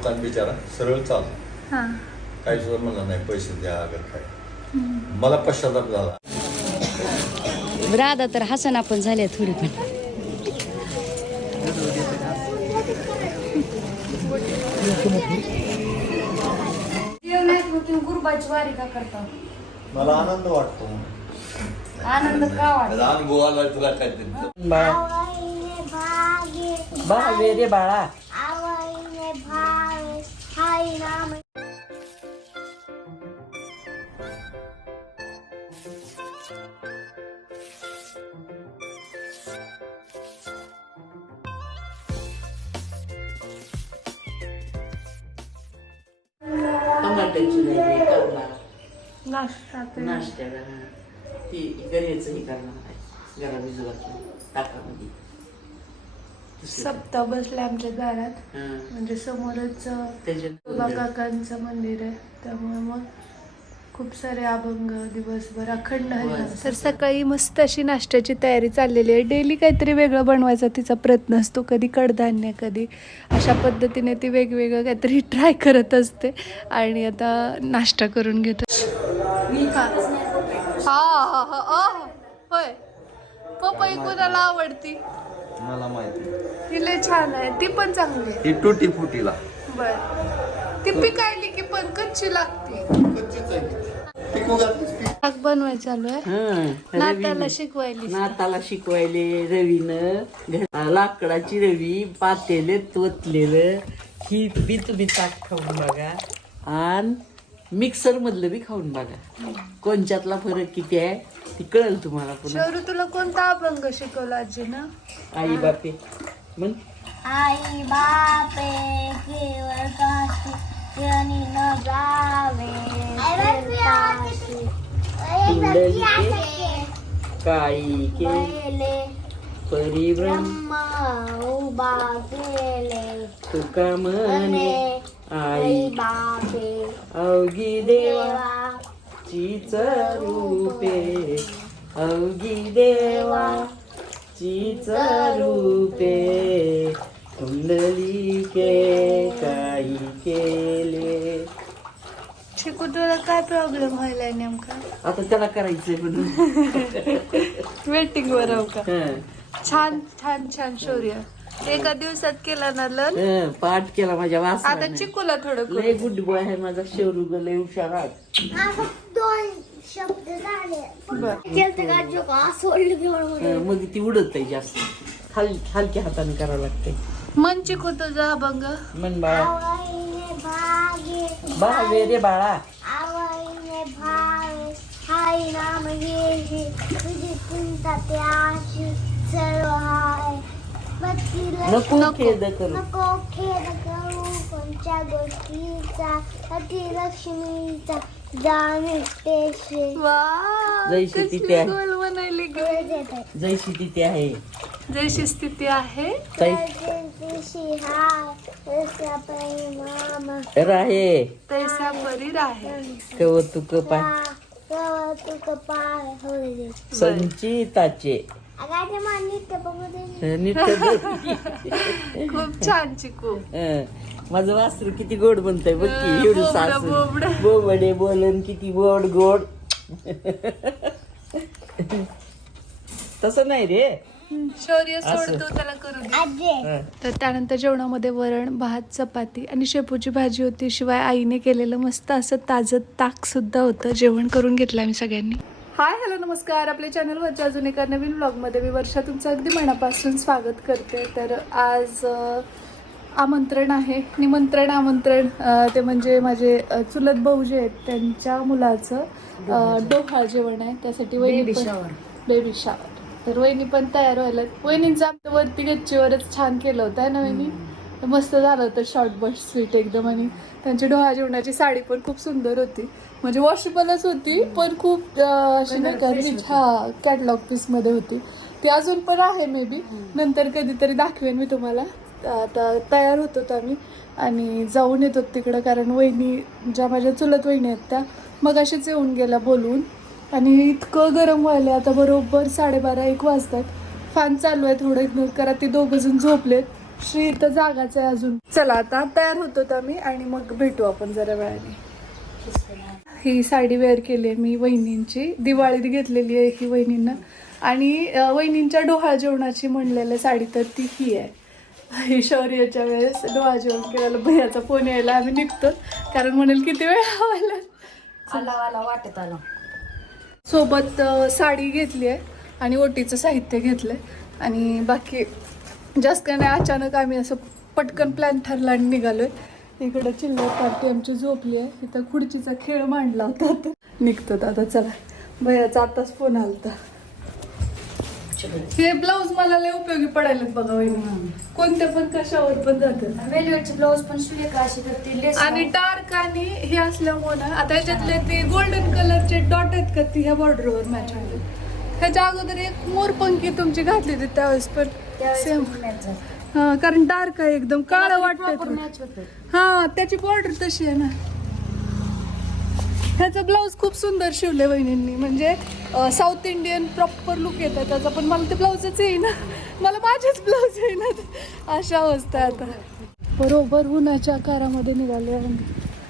दुकान बिचारा. सरळ चालू हां. काही सुद्धा म्हणलं नाही पैसे द्या अगर काय. मला पश्चाताप झाला. राधा तर हसन आपण झाले थोडी पण गुरुबाची वारी का करता मला आनंद वाटतो आनंद का वाटत? आला तुला काय भावे रे बाळा. नाम टमाट्याची भाजी करणार. नाश्ता नाश्त्याला. ती करणार आहे. गरा ताकामध्ये सप्ताह बसले आमच्या दारात. हा. म्हणजे समोरच त्याच्यात बाबा काकांचं मंदिर आहे त्यामुळे मग खूप सारे अभंग दिवसभर अखंड. तर सकाळी मस्त अशी नाश्त्याची तयारी चाललेली आहे. डेली काहीतरी वेगळं बनवायचा तिचा प्रयत्न असतो कधी कडधान्य कधी अशा पद्धतीने ती वेगवेगळं काहीतरी ट्राय करत असते. आणि आता नाश्ता करून घेतो. हा हा हा हा होय. पपई कोणाला आवडती? मला माहिती. ती लय छान आहे. ती पण चांगली आहे. ही तुटी फुटीला बर. ती पिकायली की पण कच्ची लागते पिकू घातलीस की शाक बनवाय चालू आहे. हा. नाताला रवीनं- शिकवायली नाताला शिकवायले रवीनं. घ- लाकडाची रवी पातेले तोतलेलं. ही बी तुम्ही ताट खाऊन बघा. आणि मिक्सर मधलं बी खाऊन बघा. कोणच्यातला फरक किती आहे ती कळेल तुम्हाला पुन्हा. शौरू तुला कोणता अभंग शिकवला आजी ना आई बापे. म्हण. आई बापे केवळ काशी. जनी न जावे काळी के परिभ्रम. उभा केले. तुका म्हणे आई बापे अवघी देवा चीच रूपे. अवघी देवा चीच रूपे. कुंडलिके काही केले शिकू तुला काय प्रॉब्लेम व्हायलाय नेमका? आता त्याला करायचंय म्हणून. वेटिंग वर का? हं. छान छान छान शौर्य. एका दिवसात केला ना लन हं, पाठ केला माझ्या आता चिकूला थोडं करू. लय गुड बॉय आहे माझा शेरू ग लय हुशार आहे. फक्त दोन शब्द झाले. बर. केलं का जो का? सोडलं घेऊन म्हणून. हं, मग ती उडत आहे जास्त. हल हलक्या हाताने करावं लागते. मन चिकू तुझा अभंग. मन बाळा. आवईने भागे रे बाळा. आवईने भावे हाय नाम घे तुझी चिंता त्याशी सर्व हाय बत्तीला नको. खेद करू. नको खेद करू. कोणत्या गोष्टीचा? अति लक्ष्मीचा जाणतेशे जैशी तिथे आहे. गोल बनायली ग. जैशी तिथे आहे. जैशी स्थिती आहे. राहे. तैसा परीर आहे कौतुक पाय तुक पाय संचिताचे. ते बघू दे. नीट खूप छान चिकू. माझं वासरू किती गोड बनतंय बघ की एवढं बोबडं, सासू. बोबडं. बोलन किती गोड गोड. तसं नाही रे. शौर्य. सोडतो त्याला करू दे. आजे. हं. तर त्यानंतर जेवणामध्ये वरण भात चपाती आणि शेपूची भाजी होती शिवाय आईने केलेलं मस्त असं ताजं ताक सुद्धा होतं. जेवण करून घेतलं आम्ही सगळ्यांनी. हाय हॅलो नमस्कार. आपल्या चॅनलवरच्या अजून एका नवीन ब्लॉगमध्ये मी वर्षा तुमचं अगदी मनापासून स्वागत करते. तर आज आमंत्रण आहे. निमंत्रण आमंत्रण. ते म्हणजे माझे चुलत भाऊ जे आहेत त्यांच्या मुलाचं डोहाळ जेवण आहे. त्यासाठी वहिनी बेबी शावर तर वहिनी पण तयार व्हायला वहिनींचं आमच्या वरती गच्चीवरच छान केलं होतं आहे ना वहिनी? मस्त झालं होतं शॉर्ट बट स्वीट एकदम. आणि त्यांची डोहा जेवणाची साडी पण खूप सुंदर होती. म्हणजे वॉशेबलच होती पण खूप अशी नाही का हा कॅटलॉग पीसमध्ये होती. ती अजून पण आहे मे बी नंतर कधीतरी दाखवेन मी तुम्हाला. आता तयार होत होतो आम्ही. आणि जाऊन येतो तिकडं कारण वहिनी ज्या माझ्या चुलत वहिनी आहेत त्या मग अशीच येऊन गेल्या बोलवून. आणि इतकं गरम व्हायलं आता बरोबर साडेबारा एक वाजतात फॅन चालू आहे थोडं इग्नोर करा ते दोघं जण झोपलेत. श्री इथं जागाच आहे अजून. चला आता तयार होतो आम्ही आणि मग भेटू आपण जरा वेळाने. ही साडी वेअर केली आहे मी वहिनींची. दिवाळीत घेतलेली आहे ही वहिनींना. आणि वहिनींच्या डोहाळ जेवणाची म्हणलेल्या साडी तर ती ही आहे. शौर्याच्या वेळेस डोहाळ जेवण केलेलं भैयाचा फोन यायला आम्ही निघतो कारण म्हणेल किती वेळ हवायला आला आला वाटत आला. सोबत साडी घेतली आहे आणि ओटीचं साहित्य घेतलंय. आणि बाकी जास्त काही नाही अचानक आम्ही असं पटकन प्लॅन ठरला आणि निघालोय. इकडं चिल्लर पार्टी आमची झोपली आहे. इथं खुर्चीचा खेळ मांडला होता निघतो आता चला. भैयाचा आताच फोन आलता. हे ब्लाऊज मला लय उपयोगी पडायला बघा वहिनी. कोणत्या पण कशावर पण जातात. वेलवेटचे ब्लाऊज पण सुरेखा अशी करते लेस आणि डार्क आणि हे असल्यामुळे ना आता ह्याच्यातले ते गोल्डन कलरचे डॉट आहेत का ती ह्या बॉर्डरवर मॅच होते ह्याच्या अगोदर एक मोरपंखी तुमची घातली होती त्यावेळेस पण सेम हा कारण डार्क आहे एकदम काळं. मॅच होतं. हा त्याची बॉर्डर तशी आहे ना. ह्याचं ब्लाऊज खूप सुंदर शिवले वहिनींनी. म्हणजे साऊथ इंडियन प्रॉपर लुक येतं त्याचा. पण मला ते ब्लाऊजच येईना. मला माझेच ब्लाऊज येईना. अशा अवस्था आता. बरोबर उन्हाच्या आकारामध्ये निघाले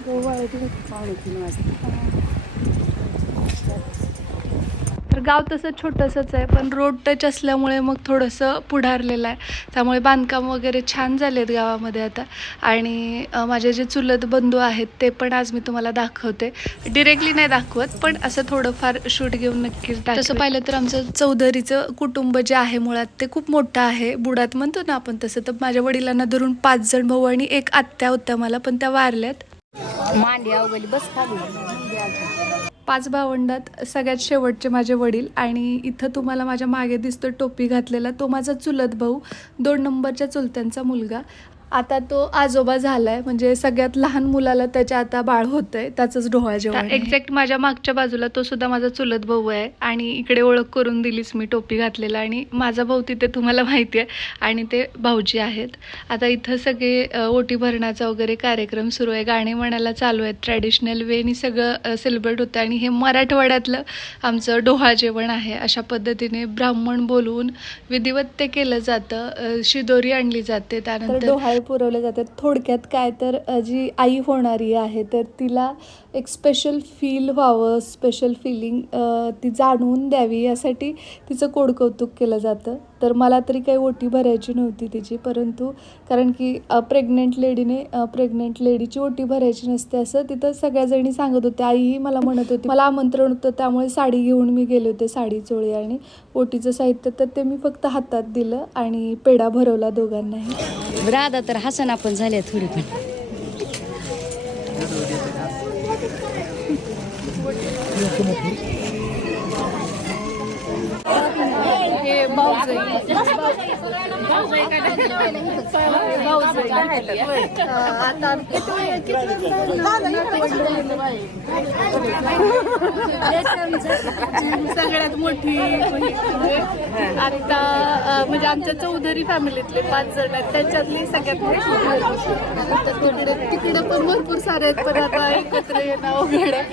पावणे तीन वाजता. तर गाव तसं छोटंसंच आहे पण रोड टच असल्यामुळे मग थोडंसं पुढारलेलं आहे. त्यामुळे बांधकाम वगैरे छान झालेत गावामध्ये आता. आणि माझे जे चुलत बंधू आहेत ते पण आज मी तुम्हाला दाखवते. डिरेक्टली नाही दाखवत पण असं थोडंफार शूट घेऊन नक्कीच दाखव तसं पाहिलं तर आमचं चौधरीचं कुटुंब जे आहे मुळात ते खूप मोठं आहे. बुडात म्हणतो ना आपण तसं तर माझ्या वडिलांना धरून पाच जण भाऊ आणि एक आत्या होत्या मला पण त्या वारल्यात. मांडी अवघली बस खाली. पाच भावंडात सगळ्यात शेवटचे माझे वडील आणि इथं तुम्हाला माझ्या मागे दिसतो टोपी घातलेला तो माझा चुलत भाऊ दोन नंबरच्या चुलत्यांचा मुलगा. आता तो आजोबा झालाय म्हणजे सगळ्यात लहान मुलाला त्याच्या आता बाळ होतंय त्याचंच डोहाळ जेवण एक्झॅक्ट माझ्या मागच्या बाजूला तो सुद्धा माझा चुलत भाऊ आहे आणि इकडे ओळख करून दिलीच मी टोपी घातलेला आणि माझा भाऊ तिथे तुम्हाला माहिती आहे आणि ते भाऊजी आहेत. आता इथं सगळे ओटी भरण्याचा वगैरे कार्यक्रम सुरू आहे गाणे म्हणायला चालू आहेत. ट्रॅडिशनल वेनी सगळं सेलिब्रेट होतं आणि हे मराठवाड्यातलं आमचं डोहा जेवण आहे. अशा पद्धतीने ब्राह्मण बोलवून विधिवत ते केलं जातं शिदोरी आणली जाते. त्यानंतर पुरवले जातात. थोडक्यात काय तर जी आई होणारी आहे तर तिला एक स्पेशल फील व्हावं स्पेशल फिलिंग ती जाणवून द्यावी यासाठी तिचं कोडकौतुक केलं जातं. तर मला तरी काही ओटी भरायची नव्हती तिची परंतु कारण की प्रेग्नेंट लेडीने प्रेग्नेंट लेडीची ओटी भरायची नसते असं तिथं सगळ्या जणी सांगत होत्या आईही मला म्हणत होती. मला आमंत्रण होतं त्यामुळे साडी घेऊन मी गेले होते साडी चोळी आणि ओटीचं साहित्य. तर ते मी फक्त हातात दिलं आणि पेढा भरवला दोघांनाही. राधा तर हसन आपण झाल्या थोडी पण. आता सगळ्यात मोठी म्हणजे आता म्हणजे आमच्या चौधरी फॅमिलीतले पाच जण आहेत. त्याच्यातली सगळ्यात मोठी तिकडे तिकडे पण भरपूर सारे आहेत पण आता एकत्र येणं अवघड आहे.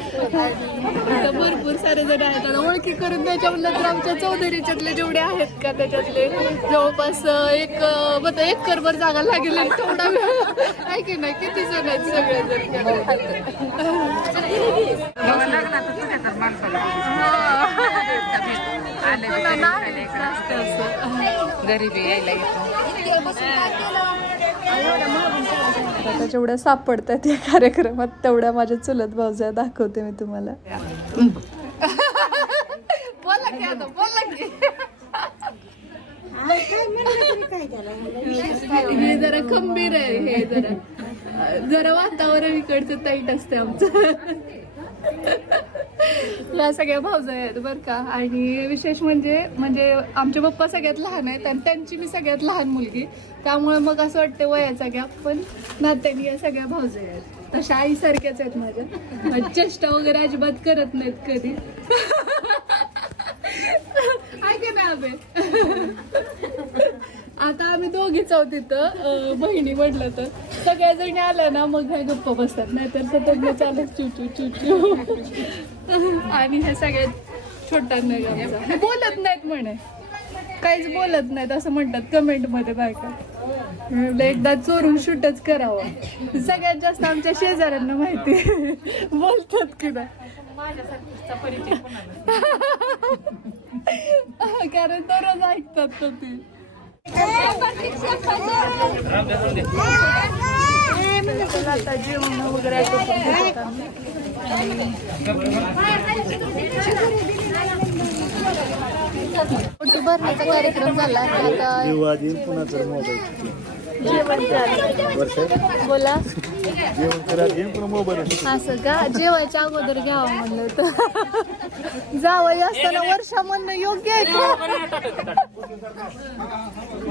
भरपूर सारे जण आहेत. ओळखी करून द्यायच्या म्हणलं तर आमच्या चौधरीच्यातले जेवढे आहेत का त्याच्यातले जवळपास एक मग एक करभर जागा लागेल तेवढा वेळ. आहे की नाही? किती जण आहेत सगळे आता जेवढ्या सापडत आहेत या कार्यक्रमात तेवढ्या माझ्या चुलत भाऊजा दाखवते मी तुम्हाला. बोला की आता बोला की. हे जरा खंबीर आहे हे जरा. जरा वातावरण इकडचं ताईट असते आमचं. या सगळ्या भावजा आहेत बरं का. आणि विशेष म्हणजे म्हणजे आमचे पप्पा सगळ्यात लहान आहेत आणि त्यांची मी सगळ्यात लहान मुलगी. त्यामुळे मग असं वाटतं वयाचा गॅप पण नात्याने या सगळ्या भावजा आहेत. तशा आईसारख्याच आहेत माझ्या. चेष्टा वगैरे अजिबात करत नाहीत कधी. अबे आता आम्ही दोघीच आहोत तिथं. बहिणी म्हटलं तर. सगळ्या जणी आल्या ना मग ह्या गप्पा बसतात. नाहीतर सतत चालत चू चू चू चू. आणि ह्या सगळ्यात छोट्यांना गावचा हे बोलत नाहीत म्हणे. काहीच बोलत नाहीत असं म्हणतात कमेंटमध्ये बायका एकदा चोरून शूटच करावं. सगळ्यात जास्त आमच्या शेजाऱ्यांना माहिती. बोलतात की नाही. कारण दररोज ऐकतात तर ती चला आता जेवण वगैरे भरण्याचा कार्यक्रम झाला. आता जेवण बोला. असं का? जेवायच्या अगोदर घ्यावं म्हणलं तर जावई असताना वर्षा म्हणणं योग्य आहे का?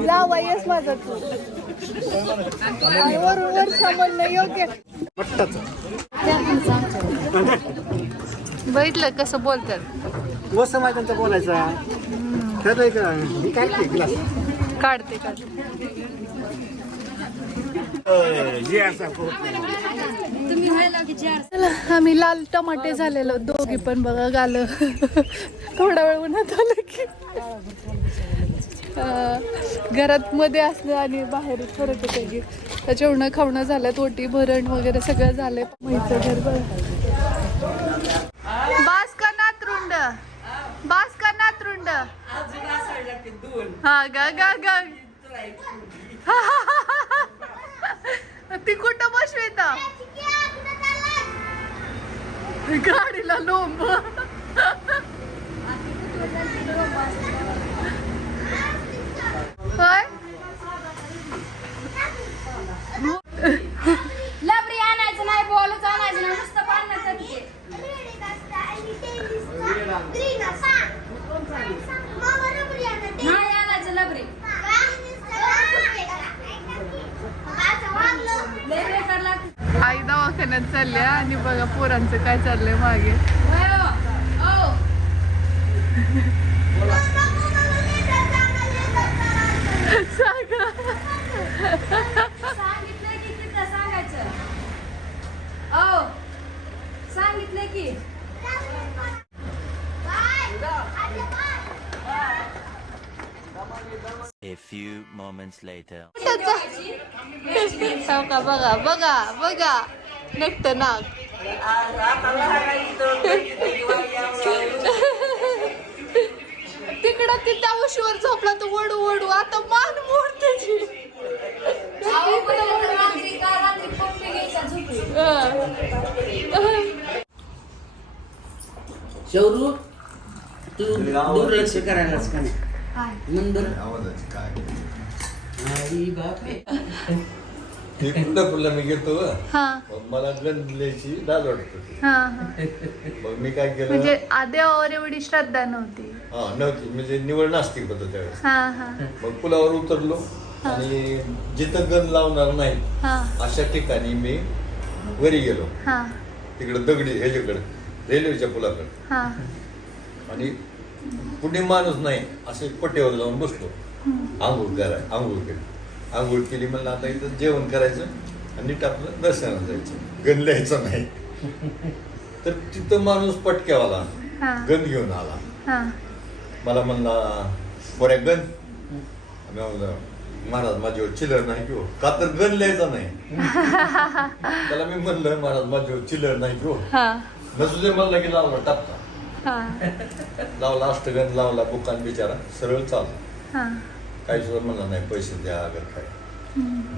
जावईच माझा तू. वरून वर्षा म्हणणं योग्य बघितलं कसं बोलतात. व समाजांचा बोलायचा? खरंय का? ग्लास काढते काढते जे असा तुम्ही व्हायला की चार चला आम्ही लाल टमाटे झालेलो दोघी पण बघा गाल. थोडा वेळ उन्हात आलं की. अं, घरात मध्ये असलं आणि बाहेर फरक होते की जेवण खावणं झालं तोटी भरण वगैरे सगळं झालंय. माहिती घर बघ बास का नातरुंड बास का नातरुंड हा गा गा गा. ती कुठं बसवेत गाडीला लोंब. होय लबरी आणायचं नाही बॉलच आणायचं नाही नुसतं पाण्याचं ते नाही आणायचं लबरी लय बेकार लागते आई दवाखान्यात चालल्या आणि बघा पोरांचं काय चाललंय मागे होय. सांगा सांगितलंय की A few moments later. बघा बघा बघा नक्ट नाक तिकडं ती त्या उशीवर झोपला तर वडू वडू आता मान मोड त्याची. शौरू तू दुर्लक्ष करायलाच का नाही? नंतर. आवाजाची काय? आई बापे ते कुठलं मी घेतो हा. मग मला गंधल्याची लाज वाटत होती. हा हा. मग मी काय केलं? म्हणजे देवावर एवढी श्रद्धा नव्हती. हा नव्हती. म्हणजे निवड नास्तिक होतं त्यावेळेस. हा हा. मग पुलावर उतरलो आणि जिथं गण लावणार नाही हा. अशा ठिकाणी मी वरी गेलो. हा. तिकडे दगडी ह्याच्याकडे रेल्वेच्या पुलाकडे. आणि कुठे माणूस नाही असे पट्ट्यावर जाऊन बसलो. आंघोळ करा आंघोळ केली. आंघोळ केली म्हणलं आता इथं जेवण करायचं आणि आपलं दर्शनाला जायचं. गण लिहायचं नाही. तर तिथं माणूस पटक्यावाला हा. गण घेऊन आला. हा. मला म्हणला बऱ्या गण. आम्ही म्हणलं महाराज माझ्यावर चिल्लर नाही घेऊ का तर गण लिहायचा नाही. त्याला मी म्हणलं महाराज माझ्यावर चिल्लर नाही घेऊ हा. नसू दे म्हणलं की लावला टाकता हा. लावला अष्टगंध लावला बुकान बिचारा. सरळ चालला. काही सुद्धा म्हणला नाही पैसे द्या अगर काय.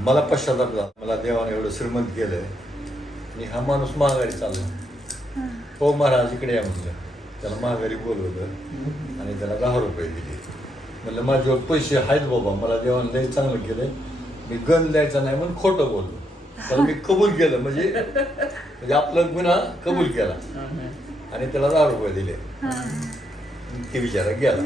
मला पश्चाताप झाला. मला देवाने एवढं श्रीमंत केलंय. आणि हा माणूस महागारी चालला. हो. महाराज इकडे या म्हणलं. त्याला महागारी बोलवलं आणि त्याला दहा रुपये दिले. म्हणलं माझ्यावर पैसे आहेत बाबा. मला देवाने लय चांगलं केलंय. मी गण द्यायचा नाही म्हणून खोटं बोललो. तर मी कबूल केलं. म्हणजे म्हणजे आपला गुन्हा कबूल केला. आणि त्याला दहा रुपये दिले. ते विचारा गेला.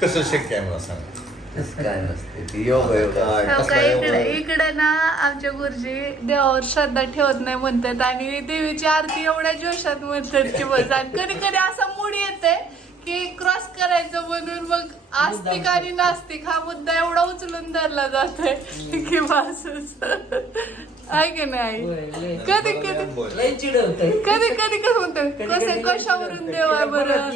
कसं शक्य आहे मला सांगा. काय नसते ती योग हो का इकडे इकडे ना आमच्या गुरुजी देवावर श्रद्धा ठेवत नाही म्हणतात आणि देवीची आरती एवढ्या जोशात म्हणतात की बस. आणि कधी कधी असा मूड येते की क्रॉस करायचं म्हणून मग आस्तिक आणि नास्तिक हा मुद्दा एवढा उचलून धरला जातोय की बस आहे की नाही? कधी कधी कधी कधी कसं म्हणतो कसे कशावरून देवा बरं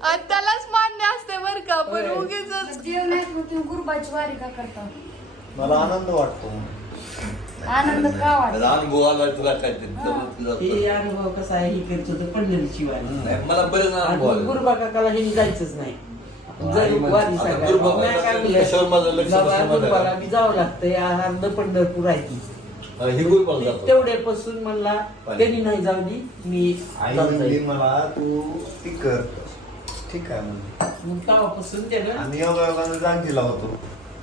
आणि त्यालाच मान्य असते बर का पण उगीच तुम्ही गुरुबाची वारी का करता? मला आनंद वाटतो. आनंद का वाटत? अनुभव आला तुला काय ते हे. अनुभव कसा आहे? हे करत होतं पंढरीची वारी नाही, मला बरेच अनुभव आले. गुरुबा काकाला हे जायचंच नाही. जर आई म्हणते, वारी आता सांगायला. गुरुबा मी काय काकाला म्हणलं, कशावर माझं लक्ष बाबा, बसलं माहिती गुरुबाला आहे बी जावं लागतंय. अर्ध पंढरपूर आहे ती हा, ही गुरुबाला जातो. तेवढ्यापासून म्हणला त्यांनी नाही जाऊ दी मी आई जात म्हणली जाईन. मला तू ती कर. ठीक आहे म्हणली. मग तेव्हापासून त्यानं आणि योगा योगाने जागीला होतो.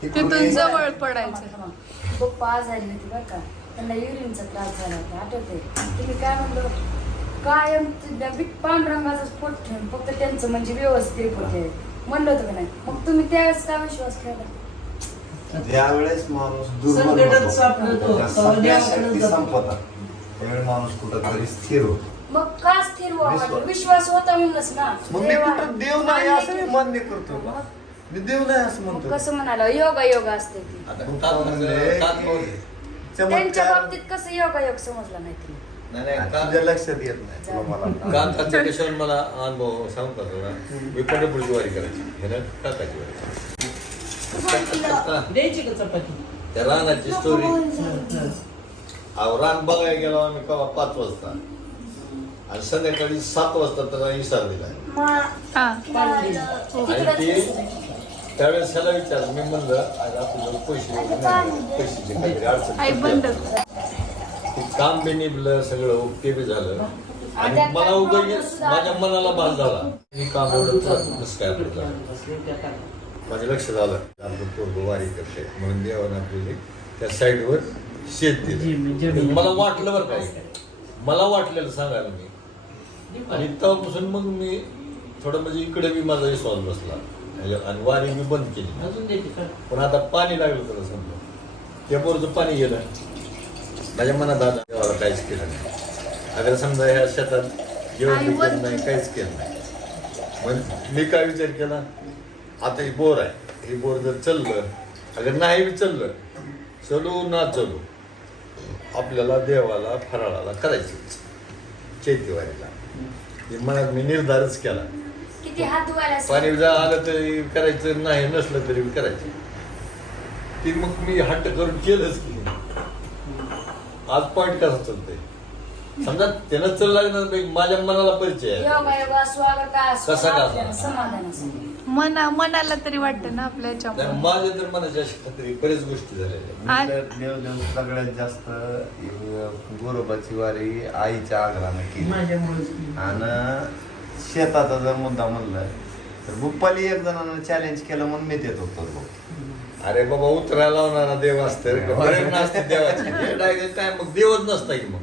तिथून जवळ पडायचं. पप्पा आजारी होती बरं का. त्यांना युरिनचा त्रास झाला होता. आठवते तुम्ही काय म्हणलं? कायम त्या बिग पांढरंगाचा स्फोट ठेवून फक्त त्यांचं म्हणजे व्यवस्थित होते म्हणलं होतं का नाही? मग तुम्ही त्यावेळेस काय विश्वास ठेवला? ज्यावेळेस माणूस दुर्बल संकटात सापडतो, सगळ्या शक्ती. संपतात त्यावेळी माणूस कुठंतरी स्थिर होतो. मग का स्थिर व्हावं? विश्वास. विश्वास होता म्हणूनच ना. मग मी देवा- कुठं देव नाही असं मी मान्य करतो का? मी देव नाही असं मग म्हणतो कसं म्हणाला? योगा योगा असते ती. आता म्हणले की. त्यांच्या चमत्कार बाबतीत कसं योगा योग समजला नाही तुम्ही नाही नाही तुझ्या लक्षात येत नाही तुला मला. काकाच्या कशावर मला अनुभव मी पंढरपूरची वारी करायची. हे ना काकाची वारी आता द्यायची का चपाती? त्या रानाची स्टोरी अहो रान बघायला गेलो आम्ही केव्हा पाच वाजता. आणि संध्याकाळी सात वाजता त्याला इशारा दिला. आणि ते त्यावेळेस ह्याला विचार मी म्हणलं आज आपल्याला पैसे नाही, पैशाची काहीतरी अडचण आई बंद पडली. ते काम बी निभलं सगळं ओके बी झालं. आणि मला सुद्धा माझ्या मनाला भास झाला. मी काम एवढं कसं काय आपलं झालं? बसले त्या काय माझे लक्ष झालं आपलं पोरग वारी करते म्हणून देवानं आपल्याला त्या साईडवर शेत दिलं. मला वाटलं बरं काय मला वाटलेलं सांगायला मी. आणि तेव्हापासून मग मी थोडं म्हणजे इकडे बी माझा विश्वास बसला. म्हणजे आणि वारी मी बंद केली. अजून द्यायची का पण आता पाणी लागलं त्याला समजा. त्या पोरचं पाणी गेलं. माझ्या मनात आता देवाला काहीच केलं नाही. अगर समजा ह्या शेतात जेवण बी केलं नाही काहीच केलं नाही. मग मी काय विचार केला? आता ही बोर आहे. ही बोर जर चाललं अगर नाही बी चाललं चलू ना चलू. आपल्याला देवाला फराळाला करायचं चैत्यवारीला. हे मनात मी निर्धारच केला. किती हात धुवायला पाणी जर आलं तरी करायचं नाही नसलं तरी करायचं. ती मग मी हट्ट करून केलंच की. आज पॉईंट कसा चालतंय? समजा त्यानं चल लागणार नाही माझ्या मनाला परिचय आहे. योगा योगा स्वागत काय असो, कसा का आपल्याला? समाधान मना मनाला तरी वाटतं ना आपल्या याच्यामुळे. माझ्या तर मनाच्या अशा खात्री बरेच गोष्टी झालेल्या मी आणि- तर देव देव सगळ्यात जास्त गोरोबाची वारी आईच्या आग्रहानं केली. माझ्यामुळेच की. आणि शेताचा जर मुद्दा म्हणलं तर बुप्पाली एक जणांना चॅलेंज केलं म्हणून मी देत होतो बघ. अरे बाबा उतरायला लावणारा देव असते देवाची. हे डायरेक्ट काय मग देवच नसता की मग?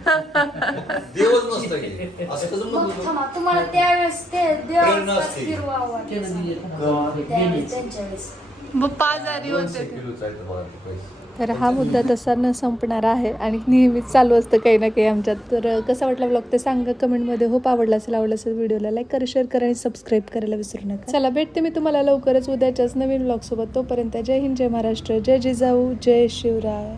देवच नसता की. असं कसं मग तुम्हाला त्यावेळेस ते. त्यांच्या वेळेस बाप्पा आजारी होते. तर हा मुद्दा तसा न संपणारा आहे आणि नेहमीच चालू असतं काही ना काही आमच्यात. तर कसा वाटला ब्लॉग ते सांगा कमेंटमध्ये. होप आवडला असेल आवडला असेल व्हिडिओला. लाईक करा शेअर करा आणि सबस्क्राईब करायला विसरू नका. चला भेटते मी तुम्हाला लवकरच उद्याच्याच नवीन ब्लॉगसोबत तोपर्यंत जय हिंद जय महाराष्ट्र. जय जिजाऊ जय शिवराय.